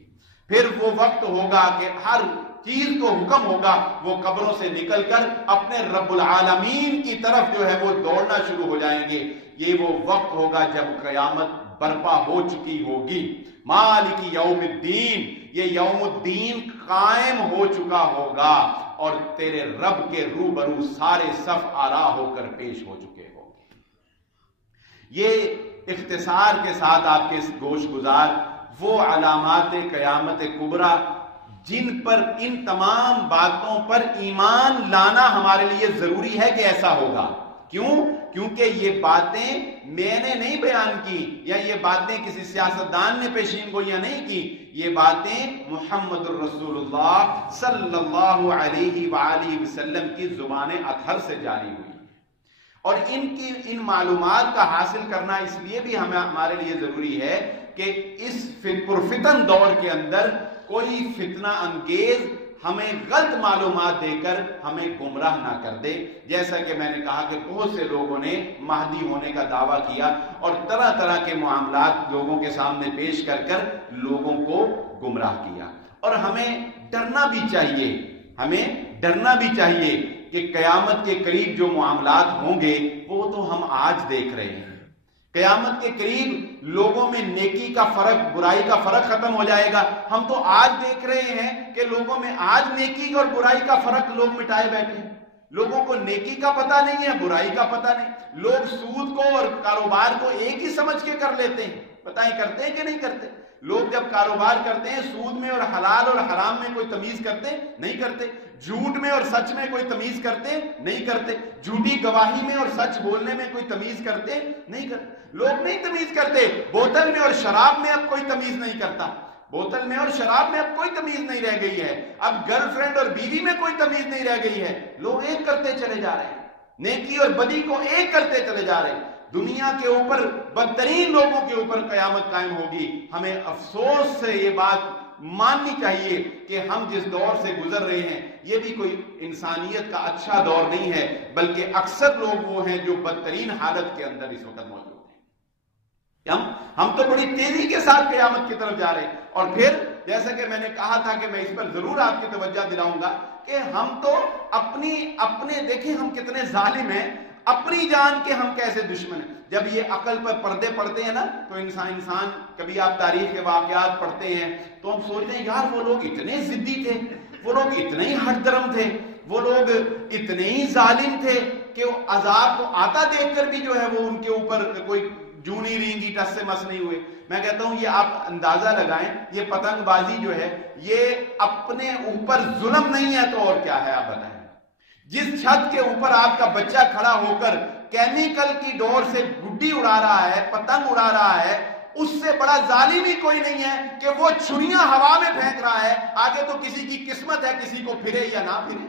پھر وہ وقت ہوگا کہ ہر چیز کو حکم ہوگا وہ قبروں سے نکل کر اپنے رب العالمین کی طرف جو ہے وہ دوڑنا شروع ہو جائیں گے۔ یہ وہ وقت ہوگا جب قیامت برپا ہو چکی ہوگی، مالک یوم الدین، یہ یوم الدین قائم ہو چکا ہوگا اور تیرے رب کے روبرو سارے صف آرا ہو کر پیش ہو چکے ہوں گے۔ یہ اختصار کے ساتھ آپ کے گوش گزار وہ علامات قیامت کبریٰ جن پر ان تمام باتوں پر ایمان لانا ہمارے لیے ضروری ہے کہ ایسا ہوگا۔ کیوں؟ کیونکہ یہ باتیں میں نے نہیں بیان کی، یا یہ باتیں کسی سیاستدان نے پیشین گوئیاں نہیں کی، یہ باتیں محمد الرسول اللہ صلی اللہ علیہ وآلہ وسلم کی زبان اطہر سے جاری ہوئی، اور ان معلومات کا حاصل کرنا اس لیے بھی ہمارے لیے ضروری ہے کہ اس پرفتن دور کے اندر کوئی فتنہ انگیز ہمیں غلط معلومات دے کر ہمیں گمراہ نہ کر دے۔ جیسا کہ میں نے کہا کہ بہت سے لوگوں نے مہدی ہونے کا دعویٰ کیا اور طرح طرح کے معاملات لوگوں کے سامنے پیش کر کر لوگوں کو گمراہ کیا، اور ہمیں ڈرنا بھی چاہیے، ہمیں ڈرنا بھی چاہیے کہ قیامت کے قریب جو معاملات ہوں گے وہ تو ہم آج دیکھ رہے ہیں۔ قیامت کے قریب لوگوں میں نیکی کا فرق، برائی کا فرق ختم ہو جائے گا۔ ہم تو آج دیکھ رہے ہیں کہ لوگوں میں آج نیکی اور برائی کا فرق لوگ مٹائے بیٹھے ہیں۔ لوگوں کو نیکی کا پتہ نہیں ہے، برائی کا پتہ نہیں۔ لوگ سود کو اور کاروبار کو ایک ہی سمجھ کے کر لیتے ہیں۔ پتہ ہی کرتے ہیں کہ نہیں کرتے؟ لوگ جب کاروبار کرتے ہیں سود میں اور حلال اور حرام میں کوئی تمیز کرتے نہیں کرتے، جھوٹ میں اور سچ میں کوئی تمیز کرتے نہیں کرتے، جھوٹی گواہی میں اور سچ بولنے میں کوئی تمیز کرتے نہیں کرتے، لوگ نہیں تمیز کرتے۔ بوتل میں اور شراب میں اب کوئی تمیز نہیں کرتا، بوتل میں اور شراب میں اب کوئی تمیز نہیں رہ گئی ہے، اب گرل فرینڈ اور بیوی میں کوئی تمیز نہیں رہ گئی ہے، لوگ ایک کرتے چلے جا رہے ہیں، نیکی اور بدی کو ایک کرتے چلے جا رہے ہیں۔ دنیا کے اوپر بدترین لوگوں کے اوپر قیامت قائم ہوگی۔ ہمیں افسوس سے یہ بات ماننی چاہیے کہ ہم جس دور سے گزر رہے ہیں یہ بھی کوئی انسانیت کا اچھا دور نہیں ہے، بلکہ اکثر لوگ وہ ہیں جو بدترین حالت کے اندر اس وقت موجود ہیں۔ ہم تو بڑی تیزی کے ساتھ قیامت کی طرف جا رہے ہیں، اور پھر جیسا کہ میں نے کہا تھا کہ میں اس پر ضرور آپ کی توجہ دلاؤں گا کہ ہم تو اپنے دیکھیں ہم کتنے ظالم ہیں، اپنی جان کے ہم کیسے دشمن ہیں۔ جب یہ عقل پر پردے پڑتے ہیں نا تو انسان کبھی آپ تاریخ کے واقعات پڑھتے ہیں تو ہم سوچتے ہیں یار وہ لوگ اتنے ضدی تھے، وہ لوگ اتنے ہی ہٹ درم تھے، وہ لوگ اتنے ہی ظالم تھے کہ عذاب کو آتا دیکھ کر بھی جو ہے وہ ان کے اوپر کوئی جونی رینگی ٹس سے مس نہیں ہوئے۔ میں کہتا ہوں یہ آپ اندازہ لگائیں، یہ پتنگ بازی جو ہے یہ اپنے اوپر ظلم نہیں ہے تو اور کیا ہے آپ بتائیں۔ جس چھت کے اوپر آپ کا بچہ کھڑا ہو کر کیمیکل کی ڈور سے گڈی اڑا رہا ہے، پتنگ اڑا رہا ہے، اس سے بڑا ظالم ہی کوئی نہیں ہے کہ وہ چھریاں ہوا میں پھینک رہا ہے۔ آگے تو کسی کی قسمت ہے، کسی کو پھرے یا نہ پھرے،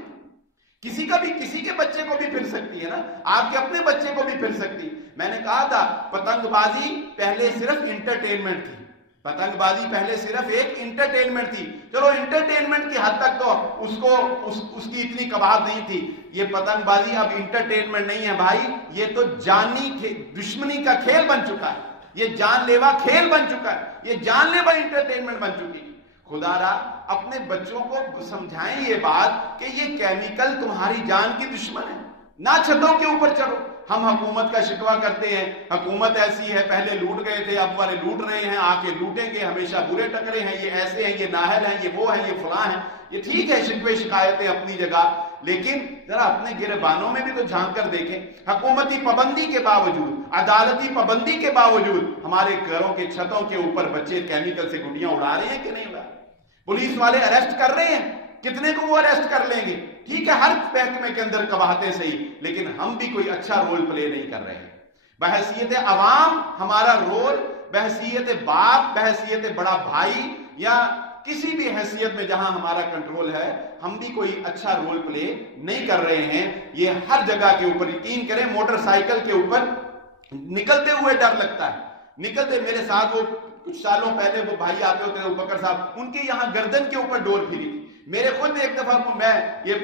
کسی کے بچے کو بھی پھر سکتی ہے نا، آپ کے اپنے بچے کو بھی پھر سکتی۔ میں نے کہا تھا پتنگ بازی پہلے صرف انٹرٹینمنٹ تھی، پتنگ بازی پہلے صرف ایک انٹرٹینمنٹ تھی، چلو انٹرٹینمنٹ کی حد تک تو اس کی اتنی کباہت نہیں تھی۔ یہ پتنگ بازی اب انٹرٹینمنٹ نہیں ہے بھائی، یہ تو جانی دشمنی کا کھیل بن چکا ہے، یہ جان لیوا کھیل بن چکا ہے، یہ جان لیوا انٹرٹینمنٹ بن چکی ہے۔ خدا را اپنے بچوں کو سمجھائیں یہ بات کہ یہ کیمیکل تمہاری جان کی دشمن ہے، نہ چھتوں کے اوپر چڑھو۔ ہم حکومت کا شکوہ کرتے ہیں، حکومت ایسی ہے، پہلے لوٹ گئے تھے اب والے لوٹ رہے ہیں، آ کے لوٹیں گے، ہمیشہ برے ٹکرے ہیں، یہ ایسے ہیں، یہ نااہل ہیں، یہ وہ ہیں، یہ فلاں ہیں۔ یہ ٹھیک ہے شکوے شکایتیں اپنی جگہ، لیکن ذرا اپنے گریبانوں میں بھی تو جھانک کر دیکھیں۔ حکومتی پابندی کے باوجود، عدالتی پابندی کے باوجود ہمارے گھروں کے چھتوں کے اوپر بچے کیمیکل سے گڈیاں اڑا رہے ہیں کہ نہیں اڑا رہے؟ پولیس والے اریسٹ کر رہے ہیں، کتنے کو وہ اریسٹ کر لیں گے؟ ٹھیک ہے ہر محکمے کے اندر قباحتیں صحیح، لیکن ہم بھی کوئی اچھا رول پلے نہیں کر رہے ہیں۔ بحیثیت عوام ہمارا رول، بحیثیت باپ، بحیثیت بڑا بھائی، یا کسی بھی حیثیت میں جہاں ہمارا کنٹرول ہے، ہم بھی کوئی اچھا رول پلے نہیں کر رہے ہیں۔ یہ ہر جگہ کے اوپر یقین کریں، موٹر سائیکل کے اوپر نکلتے ہوئے ڈر لگتا ہے، نکلتے میرے ساتھ وہ کچھ سالوں پہلے وہ بھائی آتے ہوتے تھے ابوبکر صاحب، ان کے یہاں گردن کے اوپر ڈور پھری تھی. میرے خود ایک دفعہ میں یہ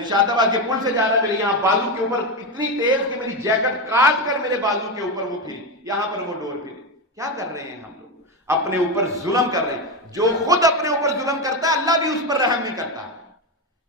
نشاط آباد کے پل سے جا رہا، میرے یہاں بازو کے اوپر اتنی تیز کہ میری جیکٹ کاٹ کر میرے بازو کے اوپر وہ پھری، یہاں پر وہ ڈور پھری. کیا کر رہے ہیں ہم لوگ؟ اپنے اوپر ظلم کر رہے ہیں. جو خود اپنے اوپر ظلم کرتا ہے اللہ بھی اس پر رحم نہیں کرتا.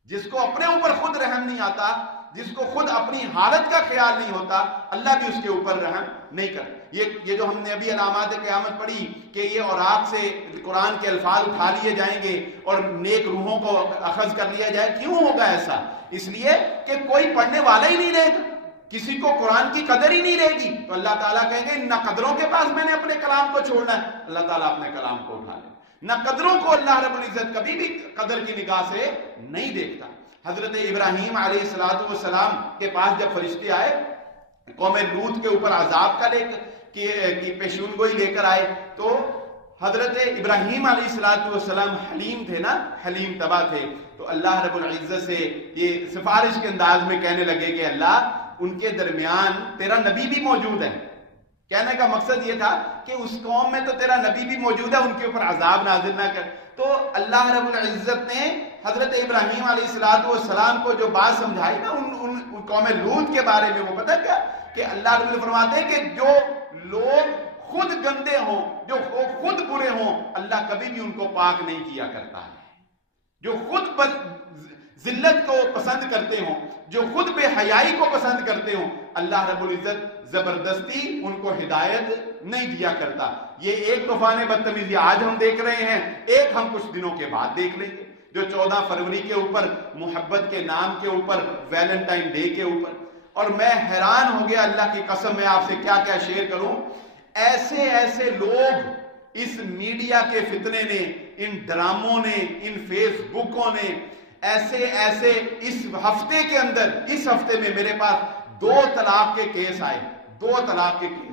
جس کو اپنے اوپر خود رحم نہیں آتا، جس کو خود اپنی حالت کا خیال نہیں ہوتا، اللہ بھی اس کے اوپر رحم نہیں کرتا. یہ جو ہم نے ابھی علامات قیامت پڑھی کہ یہ اوراق سے قرآن کے الفاظ اٹھا لیے جائیں گے اور نیک روحوں کو اخذ کر لیا جائے، کیوں ہوگا ایسا؟ اس لیے کہ کوئی پڑھنے والا ہی نہیں رہے گا، کسی کو قرآن کی قدر ہی نہیں رہے گی. تو اللہ تعالیٰ کہیں گے نہ قدروں کے پاس میں نے اپنے کلام کو چھوڑنا ہے. اللہ تعالیٰ اپنے کلام کو اٹھا لے. نہ قدروں کو اللہ رب العزت کبھی بھی قدر کی نگاہ سے نہیں دیکھتا. حضرت ابراہیم علیہ السلام کے پاس جب فرشتے آئے قوم لوط کے اوپر عذاب کا کی پیشون گوئی لے کر آئے، تو حضرت ابراہیم علیہ السلام حلیم تھے نا، حلیم طبع تھے. تو اللہ رب العزت سے یہ سفارش کے انداز میں کہنے لگے کہ اللہ ان کے درمیان تیرا نبی بھی موجود ہے. کہنے کا مقصد یہ تھا کہ اس قوم میں تو تیرا نبی بھی موجود ہے، ان کے اوپر عذاب نازل نہ کر. تو اللہ رب العزت نے حضرت ابراہیم علیہ السلام کو جو بات سمجھائی نا ان قوم لوط کے بارے میں، وہ پتہ کیا کہ اللہ رب العزت فرماتے ہیں کہ جو لوگ خود گندے ہوں، جو خود برے ہوں، اللہ کبھی بھی ان کو پاک نہیں کیا کرتا ہے. جو خود ذلت کو پسند کرتے ہوں، جو خود بے حیائی کو پسند کرتے ہوں، اللہ رب العزت زبردستی ان کو ہدایت نہیں دیا کرتا. یہ ایک طوفان بدتمیزی آج ہم دیکھ رہے ہیں، ایک ہم کچھ دنوں کے بعد دیکھ لیں گے جو 14 فروری کے اوپر محبت کے نام کے اوپر، ویلنٹائن ڈے کے اوپر. اور میں حیران ہو گیا، اللہ کی قسم میں آپ سے کیا کیا شیئر کروں. ایسے ایسے لوگ اس میڈیا کے فتنے نے، ان ڈراموں نے، ان فیس بکوں نے، ایسے ایسے اس ہفتے کے اندر، اس ہفتے میں میرے پاس 2 طلاق کے کیس آئے، 2 طلاق کے کیس.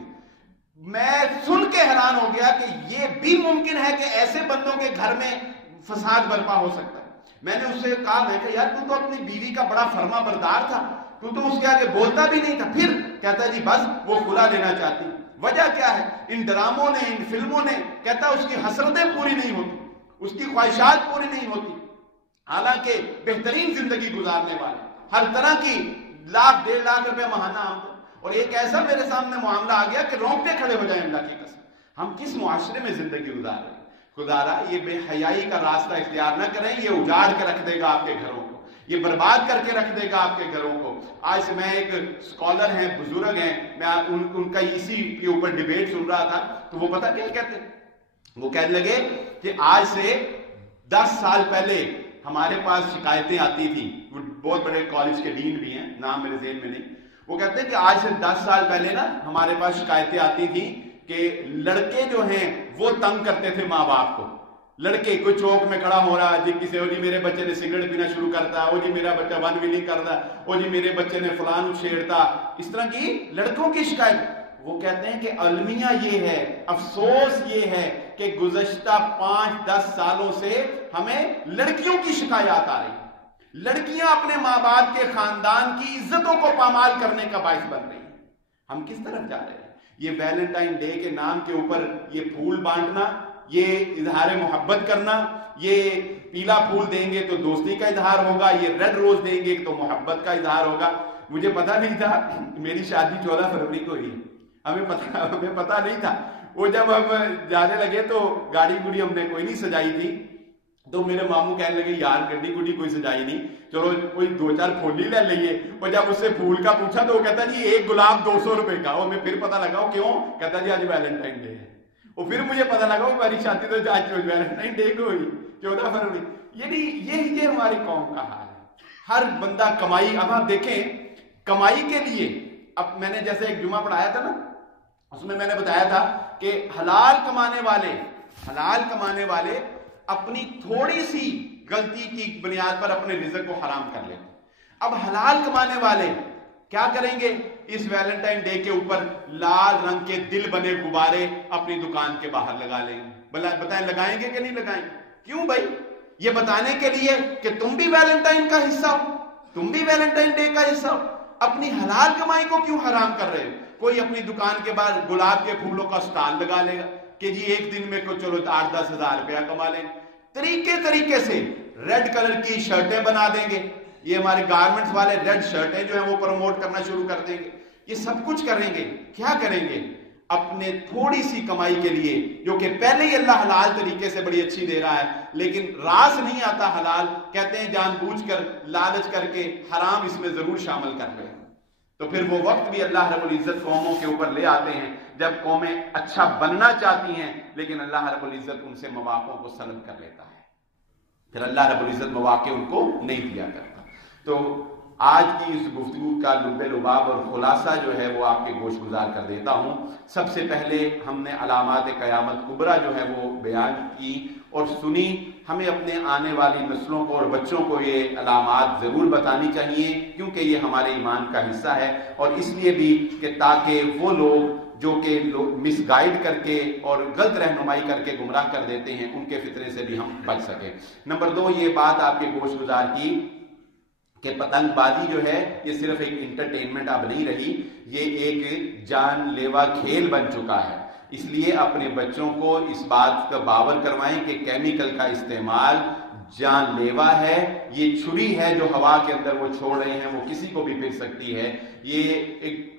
میں سن کے حیران ہو گیا کہ یہ بھی ممکن ہے کہ ایسے بندوں کے گھر میں فساد برپا ہو سکتا ہے. میں نے اس سے کہا، میں کہ یار تو اپنی بیوی کا بڑا فرما بردار تھا، تو اس کے آگے بولتا بھی نہیں تھا. پھر کہتا ہے جی بس وہ خلا لینا چاہتی. وجہ کیا ہے؟ ان ڈراموں نے، ان فلموں نے. کہتا ہے اس کی حسرتیں پوری نہیں ہوتی، اس کی خواہشات پوری نہیں ہوتی. حالانکہ بہترین زندگی گزارنے والے، ہر طرح کی 1,00,000 1.5 لاکھ روپے ماہانہ آمدن. اور ایک ایسا میرے سامنے معاملہ آ گیا کہ رونگٹے کھڑے ہو جائیں. اللہ کی قسم، ہم کس معاشرے میں زندگی گزار رہے ہیں؟ خدا یہ بے حیائی کا راستہ اختیار نہ کریں، یہ اجاڑ کے رکھ دے گا آپ کے گھروں کو، یہ برباد کر کے رکھ دے گا آپ کے گھروں کو. آج سے میں ایک اسکالر ہیں، بزرگ ہیں، میں ان کا اسی کے اوپر ڈیبیٹ سن رہا تھا. تو وہ پتہ کیا کہتے ہیں؟ وہ کہنے لگے کہ آج سے 10 سال پہلے ہمارے پاس شکایتیں آتی تھیں. وہ بہت بڑے کالج کے ڈین بھی ہیں، نام میرے ذہن میں نہیں. وہ کہتے ہیں کہ آج سے 10 سال پہلے نا ہمارے پاس شکایتیں آتی تھیں کہ لڑکے جو ہیں وہ تنگ کرتے تھے ماں باپ کو. لڑکے کوئی چوک میں کھڑا ہو رہا، جی کسی جی میرے بچے نے سگریٹ پینا شروع کرتا، او جی میرا بچہ ون ویلنگ کرتا، او جی میرے بچے نے فلان چھیڑتا. اس طرح کی لڑکوں کی شکایت. وہ کہتے ہیں کہ المیہ یہ ہے، افسوس یہ ہے کہ گزشتہ 5-10 سالوں سے ہمیں لڑکیوں کی شکایات آ رہی ہیں. لڑکیاں اپنے ماں باپ کے خاندان کی عزتوں کو پامال کرنے کا باعث بن رہی ہیں. ہم کس طرف جا رہے ہیں؟ یہ ویلنٹائن ڈے کے نام کے اوپر یہ پھول بانٹنا، یہ اظہار محبت کرنا، یہ پیلا پھول دیں گے تو دوستی کا اظہار ہوگا، یہ ریڈ روز دیں گے تو محبت کا اظہار ہوگا. مجھے پتا نہیں تھا، میری شادی 14 فروری کو ہوئی، ہمیں پتا نہیں تھا. وہ جب ہم جانے لگے تو گاڑی گوڑی ہم نے کوئی نہیں سجائی تھی. تو میرے ماموں کہنے لگے یار گڈی گڈی کوئی سجائی نہیں، چلو کوئی 2-4 پھول ہی لے لئیے. اور جب اس سے پھول کا پوچھا تو وہ کہتا جی ایک گلاب 200 روپے کا. اور میں پھر پتا لگا وہ کیوں، کہتا جی آج ویلنٹائن ڈے ہے. اور پھر مجھے پتا لگا وہ میری شادی تو آج ویلنٹائن ڈے کو ہوئی 14 فروری. یعنی یہ ہماری قوم کا حال ہے. ہر بندہ کمائی. اب آپ دیکھیں کمائی کے لیے، اب میں نے جیسے ایک جمعہ پڑھایا تھا نا، اس میں نے بتایا تھا کہ حلال کمانے والے اپنی تھوڑی سی غلطی کی بنیاد پر اپنے رزق کو حرام کر لیتے. اب حلال کمانے والے کیا کریں گے؟ اس ویلنٹائن ڈے کے اوپر لال رنگ کے دل بنے غبارے اپنی دکان کے باہر لگا لیں گے. بتائیں لگائیں گے کہ نہیں لگائیں؟ کیوں بھائی؟ یہ بتانے کے لیے کہ تم بھی ویلنٹائن کا حصہ ہو، تم بھی ویلنٹائن ڈے کا حصہ ہو. اپنی حلال کمائی کو کیوں حرام کر رہے ہو؟ کوئی اپنی دکان کے باہر گلاب کے پھولوں کا سٹال لگا لے گا، کہ جی ایک دن میں کو چلو 8-10 ہزار روپیہ کما لیں. طریقے سے ریڈ کلر کی شرٹیں بنا دیں گے. یہ ہمارے گارمنٹس والے ریڈ شرٹیں جو ہیں وہ پروموٹ کرنا شروع کر دیں گے. یہ سب کچھ کریں گے. کیا کریں گے؟ اپنے تھوڑی سی کمائی کے لیے، جو کہ پہلے ہی اللہ حلال طریقے سے بڑی اچھی دے رہا ہے، لیکن راس نہیں آتا حلال، کہتے ہیں جان بوجھ کر لالچ کر کے حرام اس میں ضرور شامل کر لیں. تو پھر وہ وقت بھی اللہ رب العزت قوموں کے اوپر لے آتے ہیں جب قومیں اچھا بننا چاہتی ہیں، لیکن اللہ رب العزت ان سے مواقعوں کو سلب کر لیتا ہے. پھر اللہ رب العزت مواقع ان کو نہیں دیا کرتا. تو آج کی اس گفتگو کا لب لباب اور خلاصہ جو ہے وہ آپ کے گوش گزار کر دیتا ہوں. سب سے پہلے ہم نے علامات قیامت کبریٰ جو ہے وہ بیان کی اور سنی. ہمیں اپنے آنے والی نسلوں کو اور بچوں کو یہ علامات ضرور بتانی چاہیے، کیونکہ یہ ہمارے ایمان کا حصہ ہے، اور اس لیے بھی کہ تاکہ وہ لوگ جو کہ مس گائیڈ کر کے اور غلط رہنمائی کر کے گمراہ کر دیتے ہیں، ان کے فطرے سے بھی ہم بچ سکیں. نمبر 2، یہ بات آپ کے گوش گزار کی کہ پتنگ بازی جو ہے یہ صرف ایک انٹرٹینمنٹ اب نہیں رہی، یہ ایک جان لیوا کھیل بن چکا ہے. اس لیے اپنے بچوں کو اس بات کا باور کروائیں کہ کیمیکل کا استعمال جان لیوا ہے. یہ چھری ہے جو ہوا کے اندر وہ چھوڑ رہے ہیں، وہ کسی کو بھی پھر سکتی ہے. یہ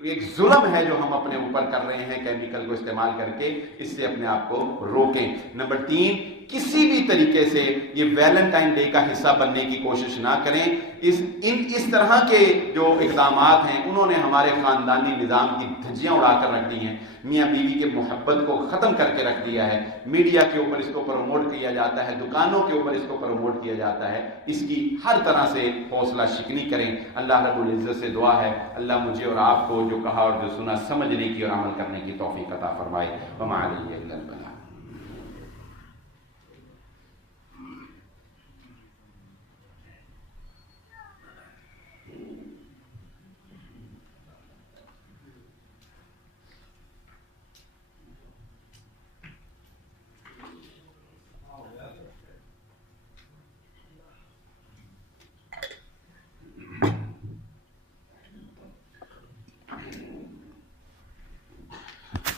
ایک ظلم ہے جو ہم اپنے اوپر کر رہے ہیں کیمیکل کو استعمال کر کے. اس سے اپنے آپ کو روکیں. نمبر 3، کسی بھی طریقے سے یہ ویلنٹائن ڈے کا حصہ بننے کی کوشش نہ کریں. اس طرح کے جو اقدامات ہیں انہوں نے ہمارے خاندانی نظام کی دھجیاں اڑا کر رکھ دی ہیں. میاں بیوی کے محبت کو ختم کر کے رکھ دیا ہے. میڈیا کے اوپر اس کو پروموٹ کیا جاتا ہے، دکانوں کے اوپر اس کو پروموٹ کیا جاتا ہے. اس کی ہر طرح سے حوصلہ شکنی کریں. اللہ رب العزت سے دعا ہے اللہ مجھے اور آپ کو جو کہا اور جو سنا سمجھنے کی اور عمل کرنے کی توفیق عطا فرمائے. وما علیہ الا البلاغ.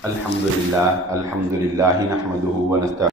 الحمد للہ نحمده ونستعینہ